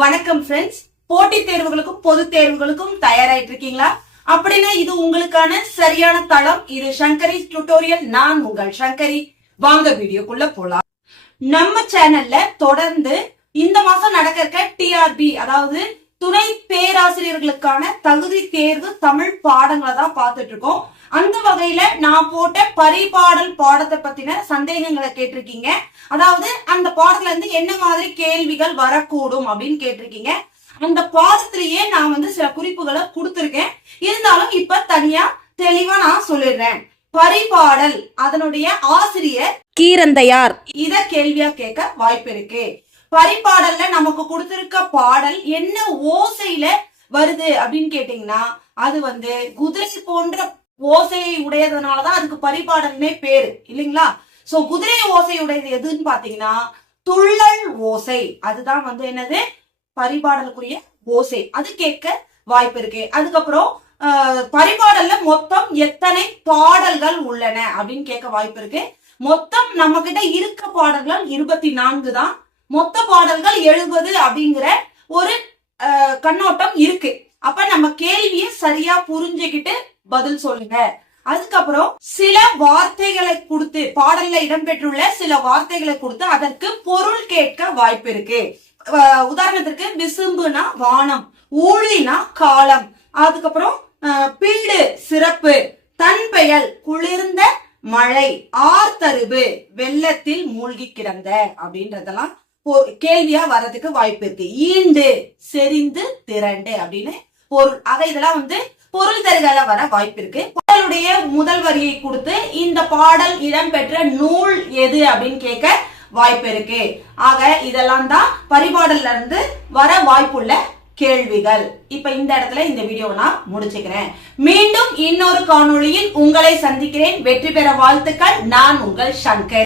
வணக்கம் ஃப்ரெண்ட்ஸ் போட்டித் தேர்வுகளுக்கும் பொது தேர்வுகளுக்கும் தயாராயிட்டு இருக்கீங்களா? அப்படின்னா இது உங்களுக்கான சரியான தளம். இது சங்கரி டியூட்டோரியல் நான் உங்கள் சங்கரி. வாங்க வீடியோக்குள்ள போலாம். நம்ம சேனல்ல தொடர்ந்து இந்த மாசம் நடக்க இருக்க டிஆர்பி அதாவது துணை பேராசிரியர்களுக்கான தகுதி தேர்வு தமிழ் பாடங்களை தான் பார்த்துட்டு இருக்கோம். அந்த வகையில நான் போட்ட பரிபாடல் பாடத்தை பத்தின சந்தேகங்களை கேட்டிருக்கீங்க. அதாவது அந்த பாடத்துல இருந்து என்ன மாதிரி கேள்விகள் வரக்கூடும் அப்படின்னு கேட்டிருக்கீங்க. அந்த பாடத்திலேயே நான் வந்து சில குறிப்புகளை கொடுத்திருக்கேன். இருந்தாலும் இப்ப தனியா தெளிவா நான் சொல்லிடுறேன். பரிபாடல் அதனுடைய ஆசிரியர் கீரந்தையார். இத கேள்வியா கேட்க வாய்ப்பு இருக்கு. பரிபாடல்ல நமக்கு கொடுத்திருக்க பாடல் என்ன ஓசையில வருது அப்படின்னு கேட்டீங்கன்னா அது வந்து குதிரை போன்ற ஓசையை உடையதுனாலதான் அதுக்கு பரிபாடல்னே பேரு இல்லைங்களா? சோ குதிரை ஓசை உடையது எதுன்னு பாத்தீங்கன்னா துள்ளல் ஓசை. அதுதான் வந்து என்னது? பரிபாடலுக்குரிய ஓசை. அது கேட்க வாய்ப்பு இருக்கு. அதுக்கப்புறம் பரிபாடல்ல மொத்தம் எத்தனை பாடல்கள் உள்ளன அப்படின்னு கேட்க வாய்ப்பு இருக்கு. மொத்தம் நம்ம கிட்ட இருக்க பாடல்கள் இருபத்தி நான்கு தான். மொத்த பாடல்கள் எழுபது அப்படிங்கிற ஒரு கண்ணோட்டம் இருக்கு. அப்ப நம்ம கேள்வியை சரியா புரிஞ்சுக்கிட்டு பதில் சொல்லுங்க. அதுக்கப்புறம் சில வார்த்தைகளை கொடுத்து பாடல்ல இடம்பெற்றுள்ள சில வார்த்தைகளை கொடுத்து அதற்கு பொருள் கேட்க வாய்ப்பு இருக்கு. உதாரணத்திற்கு விசும்புனா வானம் ஊழினா காலம் அதுக்கப்புறம் பீடு சிறப்பு தன்பெயல் குளிர்ந்த மழை ஆர்த்தருவு வெள்ளத்தில் மூழ்கி கிடந்த அப்படின்றதெல்லாம் கேள்வியா வர்றதுக்கு வாய்ப்பு இருக்கு. ஈண்டு செறிந்து திரண்டு அப்படின்னு பொருள் ஆக இதெல்லாம் வந்து பொருள் தருகல வர வாய்ப்பு இருக்கு. பாடலுடைய முதல் வரியை கொடுத்து இந்த பாடல் இடம்பெற்ற நூல் எது அப்படின்னு கேட்க வாய்ப்பு இருக்கு. ஆக இதெல்லாம் தான் பரிபாடல்ல இருந்து வர வாய்ப்புள்ள கேள்விகள். இப்ப இந்த இடத்துல இந்த வீடியோவை நான் முடிச்சுக்கிறேன். மீண்டும் இன்னொரு காணொளியில் உங்களை சந்திக்கிறேன். வெற்றி பெற வாழ்த்துக்கள். நான் உங்கள் சங்கர்.